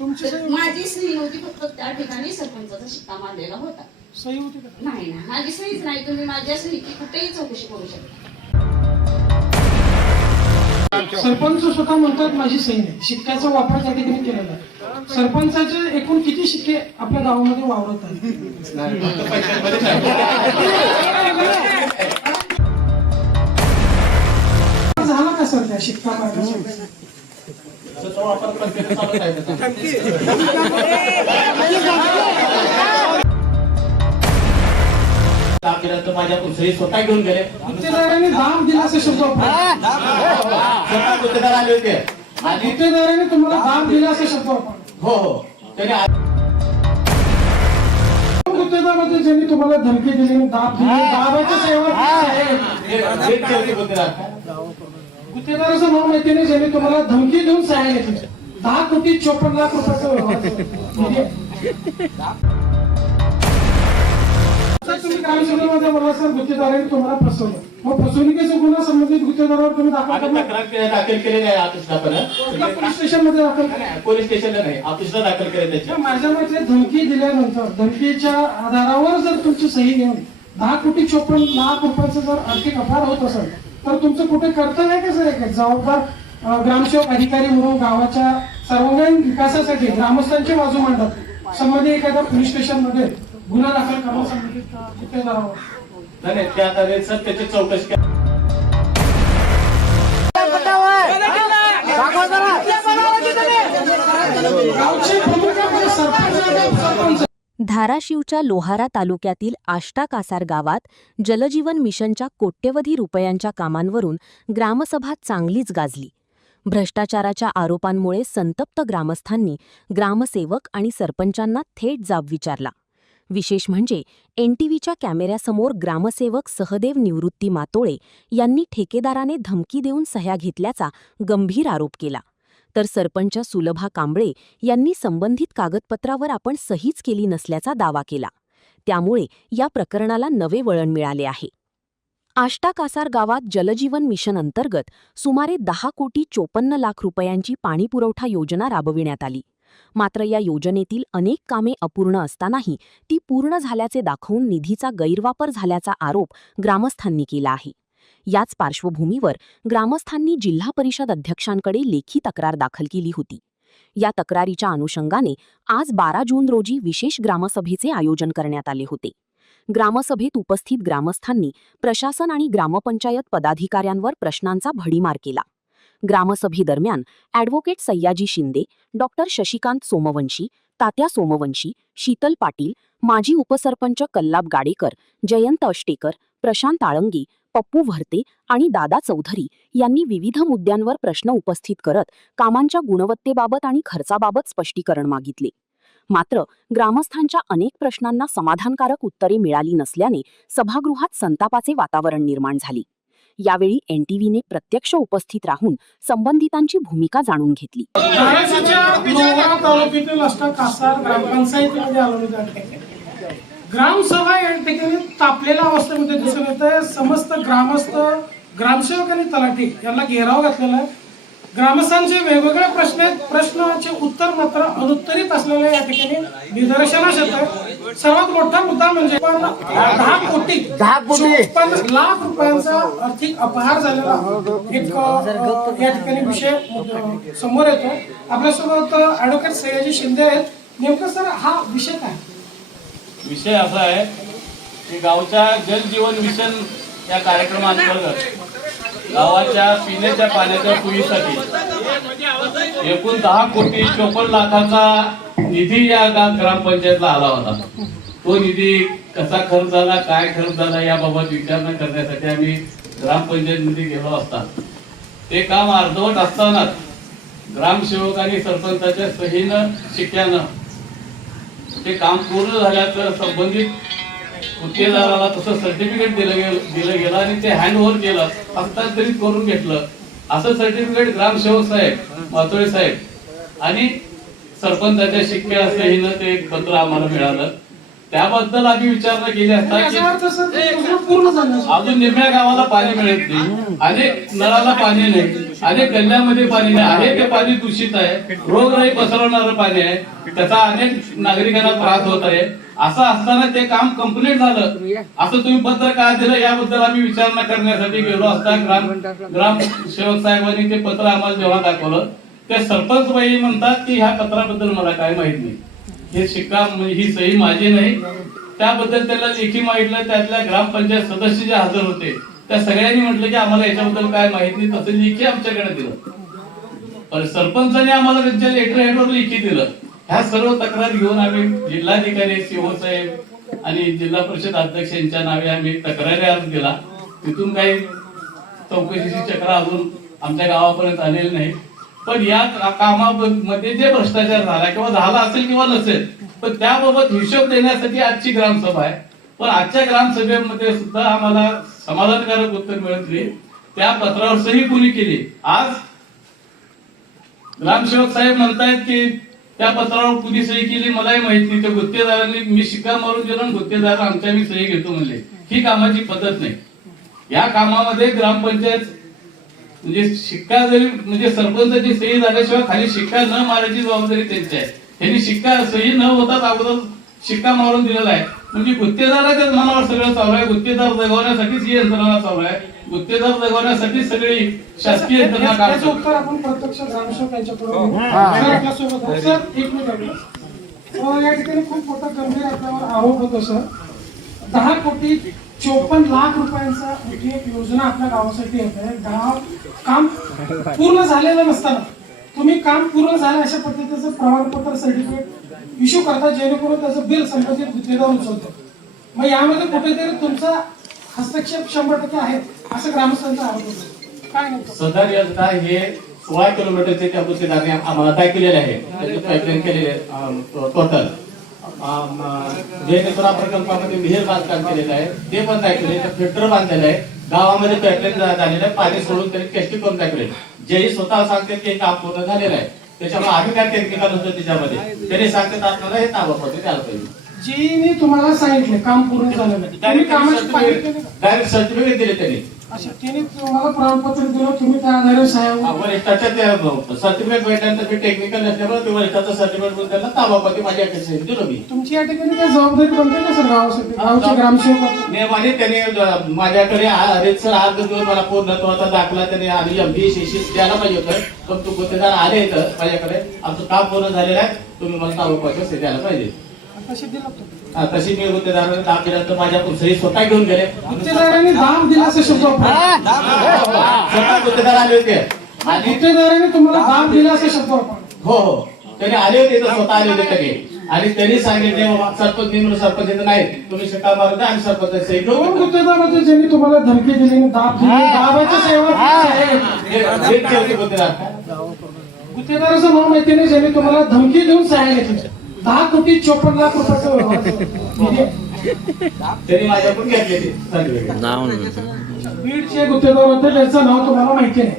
माझी सही नव्हती, फक्त त्या ठिकाणी सरपंचाचा शिक्का मारलेला होता. सही होती का? नाही ना, माझी सहीच नाही. तुम्ही माझ्या सहीची कुठेही चौकशी करू शकता. सरपंच स्वतः म्हणतात माझी सही नाही, शिक्क्याचा वापर त्या ठिकाणी केलेला आहे. सरपंचाचे एकूण किती शिक्के आपल्या गावामध्ये वावरत आहेत? झाला का सर त्या शिक्का मारण्याचा? माझ्याकडून सही स्वतः घेऊन गेले. गुत्तेदारांनी दाम दिला असे शब्द स्वतः गुत्तेदार आले होते आणि गुत्तेदारांनी तुम्हाला दाम दिला असे शब्द हो हो त्याने गुत्तेदारामध्ये ज्यांनी तुम्हाला धमकी दिली, दाब दिली, दाबाच्या गुत्तेदाराचं नाव माहिती नाही, ज्यांनी तुम्हाला धमकी देऊन सहाय्य घेतली. 10,54,00,000 रुपयाचं तुम्ही ग्रामसभेमध्ये मला सर गुत्तेदारांनी तुम्हाला फसवलं, मग फसवणुकीचा गुन्हा संबंधित गुत्तेदारावर तुम्ही दाखल केलेले आहे. पोलीस स्टेशन मध्ये दाखल पोलीस स्टेशनला नाही, ऑफिसला दाखल केले. त्याच्या माझ्या मते धमकी दिल्यानंतर धमकीच्या आधारावर जर तुमची सही घेऊन 10,54,00,000 रुपयाचं जर आर्थिक अपहार होत असेल तर तुमचं कुठे कर्तव्य आहे का सर? एक जबाबदार ग्रामसेवक अधिकारी म्हणून गावाच्या सर्वांगीण विकासासाठी ग्रामस्थांची बाजू मांडतात, संबंधित एखाद्या पोलीस स्टेशन मध्ये गुन्हा दाखल करणं संबंधित गुत्तेदारावर नाही त्या आधारे सर त्याची चौकशी धाराशिवच्या लोहारा तालुक्यातील आष्टा कासार गावात जलजीवन मिशनच्या कोट्यवधी रुपयांच्या कामांवरून ग्रामसभा चांगलीच गाजली. भ्रष्टाचाराच्या आरोपांमुळे संतप्त ग्रामस्थांनी ग्रामसेवक आणि सरपंचांना थेट जाब विचारला. विशेष म्हणजे एनटीव्हीच्या कॅमेऱ्यासमोर ग्रामसेवक सहदेव निवृत्ती मातोळे यांनी ठेकेदाराने धमकी देऊन सह्या घेतल्याचा गंभीर आरोप केला, तर सरपंच सुलभा कांबळे यांनी संबंधित कागदपत्रावर आपण सहीच केली नसल्याचा दावा केला. त्यामुळे या प्रकरणाला नवे वळण मिळाले आहे. आष्टा कासार गावात जलजीवन मिशन अंतर्गत सुमारे 10,54,00,000 रुपयांची पाणीपुरवठा योजना राबविण्यात आली. मात्र या योजनेतील अनेक कामे अपूर्ण असतानाही ती पूर्ण झाल्याचे दाखवून निधीचा गैरवापर झाल्याचा आरोप ग्रामस्थांनी केला आहे. याच पार्श्वभूमीवर ग्रामस्थांनी जिल्हा परिषद अध्यक्षांकडे लेखी तक्रार दाखल केली होती. या तक्रारीच्या अनुषंगाने आज 12 जून रोजी विशेष ग्रामसभेचे आयोजन करण्यात आले होते. ग्रामसभेत उपस्थित ग्रामस्थांनी प्रशासन आणि ग्रामपंचायत पदाधिकाऱ्यांवर प्रश्नांचा भडीमार केला. ग्रामसभेदरम्यान ॲडव्होकेट सय्याजी शिंदे, डॉक्टर शशिकांत सोमवंशी, तात्या सोमवंशी, शीतल पाटील, माजी उपसरपंच कल्लाब गाडेकर, जयंत अष्टेकर, प्रशांत आळंगे, पप्पू भरते आणि दादा चौधरी यांनी विविध मुद्द्यांवर प्रश्न उपस्थित करत कामांच्या गुणवत्तेबाबत आणि खर्चाबाबत स्पष्टीकरण मागितले. मात्र ग्रामस्थांच्या अनेक प्रश्नांना समाधानकारक उत्तरे मिळाली नसल्याने सभागृहात संतापाचे वातावरण निर्माण झाले. यावेळी एनटीव्हीने प्रत्यक्ष उपस्थित राहून संबंधितांची भूमिका जाणून घेतली. ग्रामसभा या ठिकाणी तापलेल्या अवस्थेमध्ये दिसून येत आहे. समस्त ग्रामस्थ, ग्रामसेवक आणि तलाठी यांना घेराव घातलेला आहे. ग्रामस्थांचे वेगवेगळे प्रश्न आहेत, प्रश्नाचे उत्तर मात्र अनुत्तरित असलेले या ठिकाणी निदर्शनास येत आहे. सर्वात मोठा मुद्दा म्हणजे 10,54,00,000 रुपयांचा आर्थिक अपहार झालेला एक या ठिकाणी विषय समोर येतो. आपल्यासोबत ॲडव्होकेट सय्याजी शिंदे आहेत. नेमकं सर हा विषय काय? विषय असा आहे की गावच्या जलजीवन मिशन या कार्यक्रमांतर्गत गावाच्या पिण्याच्या पाण्याच्या सोयीसाठी एकूण 10,54,00,000 निधी या ग्रामपंचायतला आला होता. तो निधी कसा खर्च झाला, काय खर्च झाला याबाबत विचारणा करण्यासाठी आम्ही ग्रामपंचायतमध्ये गेलो असता ते काम अर्धवट असतानाच ग्रामसेवक आणि सरपंचाच्या सहीनं शिक्क्यानं ते काम पूर्ण झाल्याचं संबंधित गुत्तेदाराला तसं सर्टिफिकेट दिलं गेलं आणि ते हँडओव्हर केलं, हस्तांतरित करून घेतलं. असं सर्टिफिकेट ग्रामसेवक साहेब, मातोळे साहेब आणि सरपंचाच्या शिक्क्या सहीनं ते एक पत्र आम्हाला मिळालं. त्याबद्दल आम्ही विचारणा केली असता की याचा अर्थ सर ती योजना पूर्ण झाली असेल. अजून निम्म्या गावाला पाणी मिळत नाही, अनेक नळाला पाणी नाही, अनेक गल्ल्यामध्ये पाणी नाही आहे, ते पाणी दूषित आहे, रोगराई पसरवणारं पाणी आहे, त्याचा अनेक नागरिकांना त्रास होत आहे. असं असताना ते काम कंप्लीट झालं असं तुम्ही पत्र का दिलं याबद्दल आम्ही विचारणा करण्यासाठी गेलो असता ग्रामसेवक साहेबांनी ते पत्र आम्हाला जेव्हा दाखवलं, ते सरपंच बाई म्हणतात की ह्या पत्राबद्दल मला काय माहित नाही, हे शिक्का ही सही माझी नाही. त्याबद्दल त्याला लेखी मागितलं, त्यातल्या ग्रामपंचायत सदस्य जे हजर होते त्या सगळ्यांनी म्हटलं की आम्हाला याच्याबद्दल काय माहित नाही, तसं लेखी आमच्याकडे दिलं. पण सरपंचाने आम्हाला त्यांच्या लेटर हेडवर लेखी दिलं. ह्या सर्व तक्रार घेऊन आम्ही जिल्हाधिकारी सीओ साहेब आणि जिल्हा परिषद अध्यक्ष यांच्या नावे आम्ही तक्रारी अर्ज दिला. तिथून काही चौकशीची चक्र अजून आमच्या गावापर्यंत आलेली नाही. पण या कामामध्ये जे भ्रष्टाचार झाला किंवा झाला असेल किंवा नसेल, पण त्याबाबत हिशोब देण्यासाठी आजची ग्रामसभा आहे. पण आजच्या ग्रामसभेमध्ये सुद्धा आम्हाला समाधानकारक उत्तर मिळत नाही. त्या पत्रावर सही कोणी केली? आज ग्रामसेवक साहेब म्हणतायत की त्या पत्रावर कुणी सही केली मलाही माहित नाही, त्या गुत्तेदारांनी मी शिक्का मारून दिला आणि गुत्तेदार आमच्या मी सही घेतो म्हणले. ही कामाची पद्धत नाही. या कामामध्ये ग्रामपंचायत म्हणजे शिक्का जरी म्हणजे सरपंचाची सही झाल्याशिवाय खाली शिक्का न मारायची जबाबदारी त्यांची आहे. त्यांनी शिक्का सही न होताच अगोदर शिक्का मारून दिलेला आहे. म्हणजे गुत्तेदाराच्याच मनावर सगळं चालू आहे. गुत्तेदार जगवण्यासाठीच ही यंत्रणा चालू आहे. गुत्तेदार जगवण्यासाठी सगळी शासकीय यंत्रणा काम त्याचं करते. उत्तर आपण प्रत्यक्ष ग्रामसेवक यांच्याकडून घेऊ. सर, आपल्यासोबत आहे. सर, एक मिनिट आहे. या ठिकाणी खूप मोठा गंभीर आपल्यावर आरोप होतो सर. 10,54,00,00,000 रुपयांचा एक योजना आपल्या गावासाठी येत आहे. गाव काम पूर्ण झालेलं नसताना तुम्ही काम पूर्ण झालं अशा पद्धतीचं प्रमाणपत्र सर्टिफिकेट इश्यू करता, जेणेकरून त्याचं बिल संबंधित गुत्तेदार उचलतो. मग यामध्ये कुठेतरी तुमचा हस्तक्षेप 100% आहे असं ग्रामस्थांचा आरोप होतो. काय नव्हतं सदर योजना हे 16 किलोमीटरचे त्या गुत्तेदाराने आम्हाला तय केलेले आहे. त्याचे पाईपलाईन केलेले टोटल जयनेश्वरा प्रकल्पामध्ये विहीर बांधकाम केलेलं आहे, ते पण तय केले. फिल्टर बांधलेलं आहे, गावामध्ये पाईपलाईन झालेलं आहे, पाणी सोडून त्यांनी टेस्टिंग करून टाकले. जेही स्वतः सांगतात की काम पूर्ण झालेलं आहे. त्याच्यामुळे आम्ही काय टेक्निकल होतो त्याच्यामध्ये त्यांनी सांगतात आपल्याला हे ताबडतोब द्यायला पाहिजे. जीनी तुम्हाला सांगितलं काम पूर्ण झालेलं आहे, तुम्ही कामाची पाहणी केली का? डायरेक्ट सर्टिफिकेट दिले त्यांनी. अच्छा, त्यांनी तुम्हाला प्रमाणपत्र दिलं, तुम्ही त्या आधारे साहेब वरिष्ठाच्या सर्टिफिकेट भेटल्यानंतर मी टेक्निकल नसल्यामुळे ते वरिष्ठाचं सर्टिफिकेट म्हणून त्यांना ताबापती माझ्या अपेक्षा दिलो मी. तुमची या ठिकाणी काय जबाबदारी बनते का सर गावासाठी? गावचे ग्रामसेवक नियमाने त्याने माझ्याकडे सर अर्ज देऊन मला पूर्णत्वाचा दाखला त्याने आणि एमडी शेशी द्यायला पाहिजे होतं. पण तू गुत्तेदार आले इथं माझ्याकडे, आमचं काम पूर्ण झालेलं आहे, तुम्ही मला ताबापती द्यायला पाहिजे. तशी दिला तुम्ही. तशी मी गुत्तेदाराने दाब दिला तर माझ्याकडून सही स्वतः घेऊन गेले. गुत्तेदारांनी दाब दिला असं शब्द वापरला. स्वतः गुत्तेदार आले होते आणि गुत्तेदारांनी तुम्हाला दाब दिला असं शब्द वापरला. हो हो त्यांनी आले होते तर स्वतः आले होते त्यांनी आणि त्यांनी सांगितले सरपंच नेमून सरपंच इथं नाही, तुम्ही शिक्का मारून द्या आणि सरपंच सही दोन घेऊन गुत्तेदार होते ज्यांनी तुम्हाला धमकी दिली आणि दाब दिली. दाबाच्या सेवा गुत्तेदाराचं नाव माहिती नाही, ज्यांनी तुम्हाला धमकी देऊन सहाय्य घेतली. 10,54,00,000 रुपयाचं त्यांनी माझ्याकडून घेतलेले सर्टिफिकेट. बीडचे गुत्तेदार होते, त्यांचं नाव तुम्हाला माहिती नाही.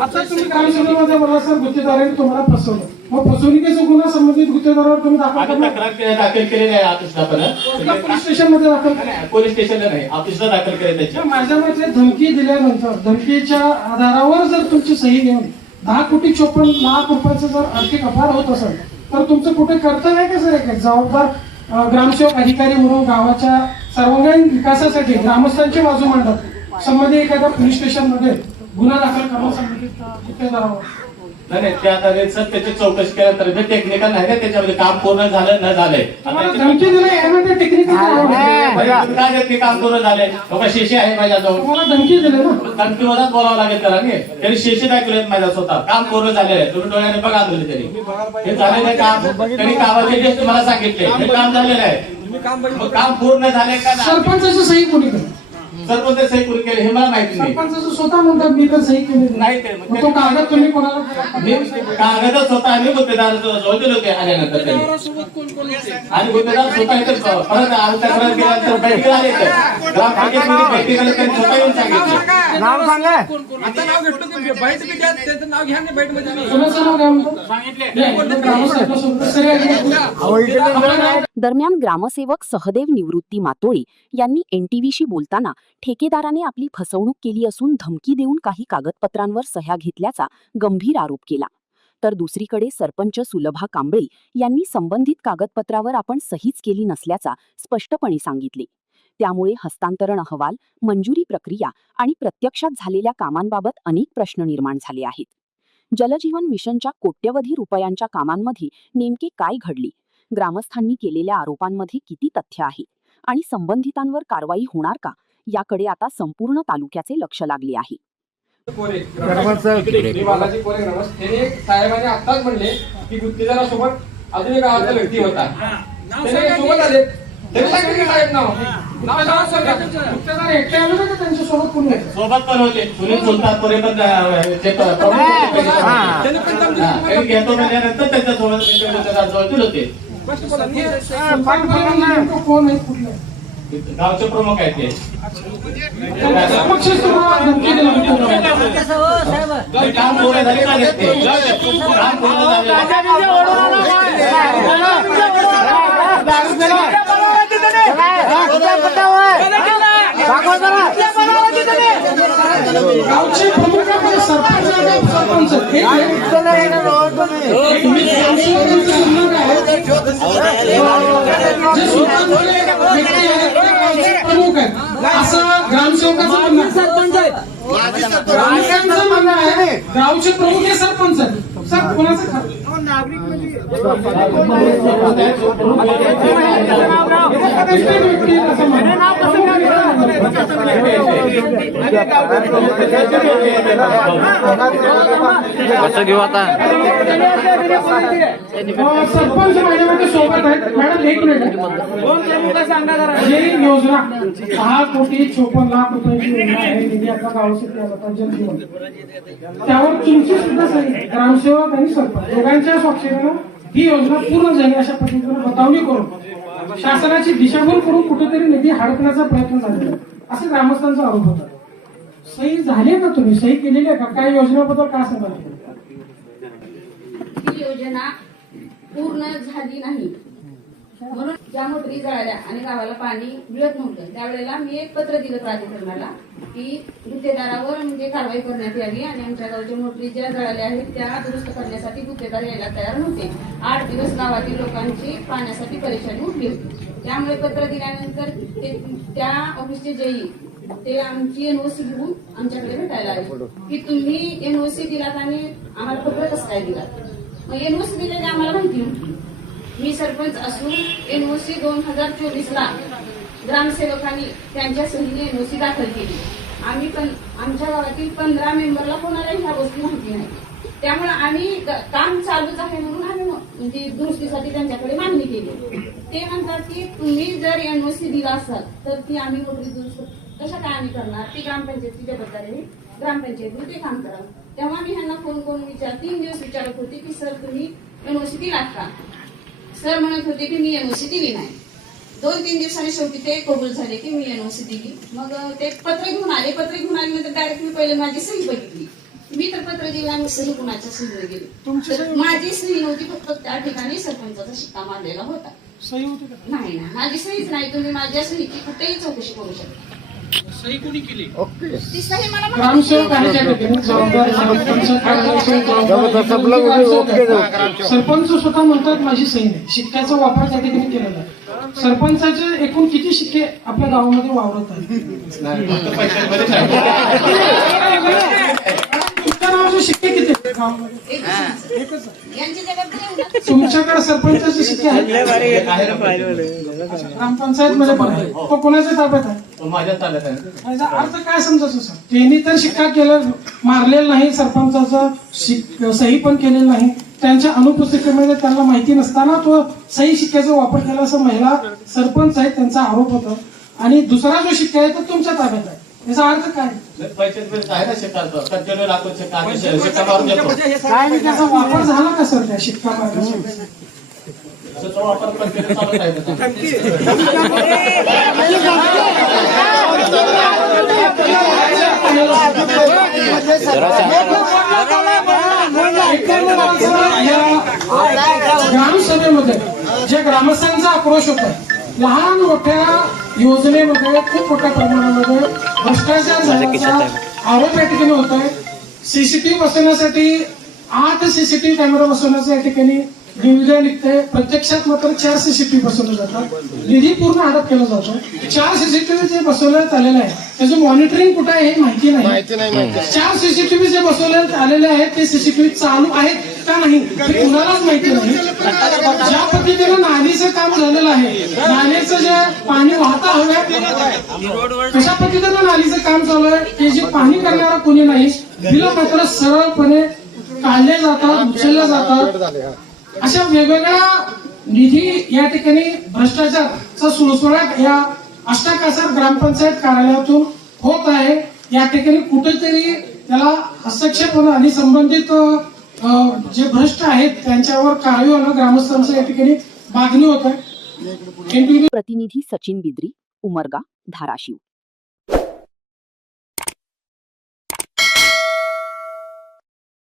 आता तुम्ही ग्रामसभेमध्ये बोलला सर गुत्तेदारांनी तुम्हाला फसवलं. मग फसवणुकीचा गुन्हा संबंधित गुत्तेदारावर तुम्ही दाखल आम्ही करणार? तक्रार दाखल केलेली आहे ऑफिसला कुठल्या पोलीस स्टेशनमध्ये दाखल करा. पोलीस स्टेशनला नाही, ऑफिसला दाखल केले त्याची. माझ्या मते धमकी दिल्यानंतर धमकीच्या आधारावर जर तुमची सही घेऊन 10,54,00,000 रुपयाचा जर आर्थिक अपहार होत असेल तर तुमचं कुठे कर्तव्य आहे का सर? एक जबाबदार ग्रामसेवक अधिकारी म्हणून गावाच्या सर्वांगीण विकासासाठी ग्रामस्थांची बाजू मांडत संबंधित एखाद्या पोलीस स्टेशन मध्ये गुन्हा दाखल करणं संबंधित गुत्तेदारावर. नाही त्या आधारे सर त्याची चौकशी केल्यानंतर टेक्निकल नाही ना त्याच्यामध्ये काम पूर्ण झालं न झालंय. तुम्हाला धमकी दिली यामध्ये टेक्निकल काय ते काम पूर्ण झालंय बाबा शेशी आहे माझ्याजवळ. तुम्हाला धमकी दिली ना? धमकीवरच बोलावं लागेल त्याला नाही. त्यांनी शेशी दाखवलेत माझ्या स्वतः काम पूर्ण झालेलं आहे. तुम्ही डोळ्याने बघा आणले त्यांनी हे झालेलं आहे काम. त्यांनी कामाचे लिस्ट मला सांगितले हे काम झालेलं आहे. मग काम पूर्ण झाले का नाही? सरपंचाची सही कोणी केली? सरपंच सही पूर्ण केले हे मला माहिती नाही. सरपंचाचं स्वतः म्हणतात मी तर सही केली नाही ते मग तो कागद तुम्ही कोणाला मी कागद स्वतः आम्ही गुत्तेदार जवळ दिले होते आल्यानंतर त्यांनी आणि गुत्तेदार स्वतः इथे परत तक्रार केल्यानंतर बैठकीला आले तर ग्रामपंचायतीमध्ये बैठकीला त्यांनी स्वतः येऊन सांगितले. नाव सांगा आता नाव घेतो की बाईट बी द्या त्याचं नाव घ्या ना बाईट मध्ये कोणाचं नाव काय म्हणतो? सांगितले ग्रामस्थ दरम्यान ग्रामसेवक सहदेव निवृत्ती मातोळे यांनी NTVशी बोलताना ठेकेदाराने आपली फसवणूक केली असून धमकी देऊन काही कागदपत्रांवर सह्या घेतल्याचा गंभीर आरोप केला. तर दुसरीकडे सरपंच सुलभा कांबळे यांनी संबंधित कागदपत्रावर आपण सहीच केली नसल्याचा स्पष्टपणे सांगितले. त्यामुळे हस्तांतरण अहवाल, मंजुरी प्रक्रिया आणि प्रत्यक्षात झालेल्या कामांबाबत अनेक प्रश्न निर्माण झाले आहेत. जलजीवन मिशनच्या कोट्यवधी रुपयांच्या कामांमध्ये नेमके काय घडले, ग्रामस्थांनी केलेल्या आरोपांमध्ये किती तथ्य आहे आणि संबंधितांवर कारवाई होणार का, याकडे आता संपूर्ण तालुक्याचे लक्ष लागले आहे. बालाजी कोरे ग्रामस्थ त्याने साहेबांनी आत्ताच म्हणले की गुत्तेदारासोबत अजून एक गावातला व्यक्ती होता. त्याने सोबत आले तरी सांगितलं की साहेब नाव सांगा. गुत्तेदार एकटे आले का त्यांच्यासोबत कोणी होतं? सोबत पण होते सुनील सुलतान कोरे पण ते प्रमुख होते. त्यांनी घेतो म्हणल्यानंतर त्यांच्यासोबत गुत्तेदार होते. नेमकं कोण आहे, कुठलं आहे? गावचे प्रमुख आहेत ते. समक्ष तुम्हाला धमकी दिली होती. ते काम पूर्ण झाले नाही ते. काम पूर्ण गावचे प्रमुख आपण सरपंच आणि उपसरपंच एक जे स्वतंत्र व्यक्ती आहेत ते गावचे प्रमुख आहेत असं ग्रामसेवकाचं म्हणणं आहे. ग्रामसेवकाचं म्हणणं आहे गावचे प्रमुख हे सरपंच आहेत. सर कोणाचं खरं? कसं घेऊ आता? सरपंच माझ्यामध्ये सोबत आहेत. मॅडम एक मिनिट. ही योजना 6,54,00,000 रुपयाची योजना आहे. निधी आपल्या गावासाठी आला होता जलजीवन. त्यावर तुमची सुद्धा सही, ग्रामसेवक आणि सरपंच दोघांच्या स्वाक्षरीनं ही योजना पूर्ण झाली अशा पद्धतीने बतावणी करून शासनाची दिशाभूल करून कुठेतरी निधी हडपण्याचा प्रयत्न झालेला आहे असं ग्रामस्थांचा आरोप होता. सही झाली का, तुम्ही सही केलेली आहे का? काय योजनेबद्दल काय सांगाल? ही योजना पूर्ण झाली नाही म्हणून ज्या मोटरी जळाल्या आणि गावाला पाणी मिळत नव्हतं त्यावेळेला मी एक पत्र दिलं प्राधिकरणाला की गुत्तेदारावर म्हणजे कारवाई करण्यात यावी आणि आमच्या गावच्या मोटरी ज्या जळाल्या आहेत त्या दुरुस्त करण्यासाठी गुत्तेदार यायला तयार नव्हते. 8 दिवस गावातील लोकांची पाण्यासाठी परेशानी उठली होती. त्यामुळे पत्र दिल्यानंतर त्या ऑफिसचे जई ते आमची NOC घेऊन आमच्याकडे भेटायला आले की तुम्ही NOC दिलात आणि आम्हाला पत्र कसं काय दिलात. मग NOC दिलेली आम्हाला माहिती नव्हती. मी सरपंच असून NOC 2024ला ग्रामसेवकांनी त्यांच्या सहीने NOC दाखल केली. आम्ही पण आमच्या गावातील 15 मेंबरला कोणाला ह्या गोष्टी माहिती नाही. त्यामुळे आम्ही काम चालूच आहे म्हणून आम्ही म्हणजे दुरुस्तीसाठी त्यांच्याकडे मागणी केली. ते म्हणतात की तुम्ही जर NOC दिला असाल तर ती आम्ही मोटरी दुरुस्त कशा काय आम्ही करणार, ती ग्रामपंचायतीची जबाबदारी ग्रामपंचायतीने ते काम करावं. तेव्हा मी ह्यांना फोन करून 3 दिवस विचारत होते की सर तुम्ही NOC दिलात का. सर म्हणत होते की मी NOC दिली नाही. 2-3 दिवसांनी शेवटी ते कबूल झाले की मी NOC दिली. मग ते पत्र घेऊन आले. पत्र घेऊन आल्यानंतर डायरेक्ट मी पहिले माझी सही बघितली. मी तर पत्र दिलं आणि सही कुणाच्या सहीवर गेली. माझी सही नव्हती, फक्त त्या ठिकाणी सरपंचाचा शिक्का मारलेला होता. सही होती का? नाही ना, माझी सहीच नाही. तुम्ही माझ्या सहीची कुठेही चौकशी करू शकता. सही कोणी केली? ती सही मला ग्रामसेवक आहे त्या ठिकाणी जबाबदार सरपंच स्वतः म्हणतात माझी सही नाही. शिक्क्याचा वापर त्या ठिकाणी केलेला आहे. सरपंचाचे एकूण किती शिक्के आपल्या गावामध्ये वावरत आहेत? तुमच्या नावाचे शिक्के किती आहेत गावामध्ये? यांची जबाबदारी तुमच्याकडे सरपंचाचे शिक्के आहेत? ग्रामपंचायत मध्ये पण आहे. तो कोणाच्या ताब्यात आहे? माझ्या चालत आहे. याचा अर्थ काय समजायचं सर? त्यांनी तर शिक्का केलं मारलेलं नाही, सरपंचाचं सही पण केलेलं नाही. त्यांच्या अनुपस्थितीमध्ये त्यांना माहिती नसताना तो सही शिक्क्याचा वापर केला असं महिला सरपंच आहेत त्यांचा आरोप होता. आणि दुसरा जो शिक्का आहे तो तुमच्या ताब्यात आहे. याचा अर्थ काय? पंचायत आहे ना शिक्का कंटिन्यू लागतो शिक्का मारून देतो. काय नाही, त्याचा वापर झाला का सर त्या शिक्का मारण्यासाठी? त्याचा वापर कंटिन्यू चालत आहे. ग्रामसभेत योजनेमध्ये जे ग्रामस्थांचा आक्रोश होता, लहान मोठ्या योजनेमध्ये खूप मोठ्या प्रमाणामध्ये भ्रष्टाचार झाल्याचा आरोप या ठिकाणी होत आहे. सीसीटीव्ही बसवण्यासाठी 8 सीसीटीव्ही कॅमेरा बसवण्याचा या ठिकाणी निविदा निघते. प्रत्यक्षात मात्र 4 सीसीटीव्ही बसवले जातात. निधी पूर्ण हडप केला जातो. 4 सीसीटीव्ही जे बसवण्यात आलेले आहे त्याचं मॉनिटरिंग कुठे आहे हे माहिती नाही. 4 सीसीटीव्ही जे बसवण्यात आलेले आहेत ते सीसीटीव्ही चालू आहेत का नाही हे कुणालाच माहिती नाही. ज्या पद्धतीने नालीचं काम झालेलं आहे, नाल्याचं जे पाणी वाहता हव्या कशा पद्धतीने नालीचं काम चालू आहे ते जे पाणी करणारा कोणी नाही, बिलं मात्र सरळपणे काढले जातात, उचलले जातात. अशा वेगवेगळ्या निधी या ठिकाणी भ्रष्टाचारचा सुळसुळाट या आष्टा-कासार ग्रामपंचायत कार्यालयातून होत आहे. या ठिकाणी कुठेतरी त्याला हस्तक्षेप होणं आणि संबंधित जे भ्रष्ट आहेत त्यांच्यावर कारवाई होणं ग्रामस्थांचं या ठिकाणी मागणी होत आहे. प्रतिनिधी सचिन बिद्री, उमरगा, धाराशिव.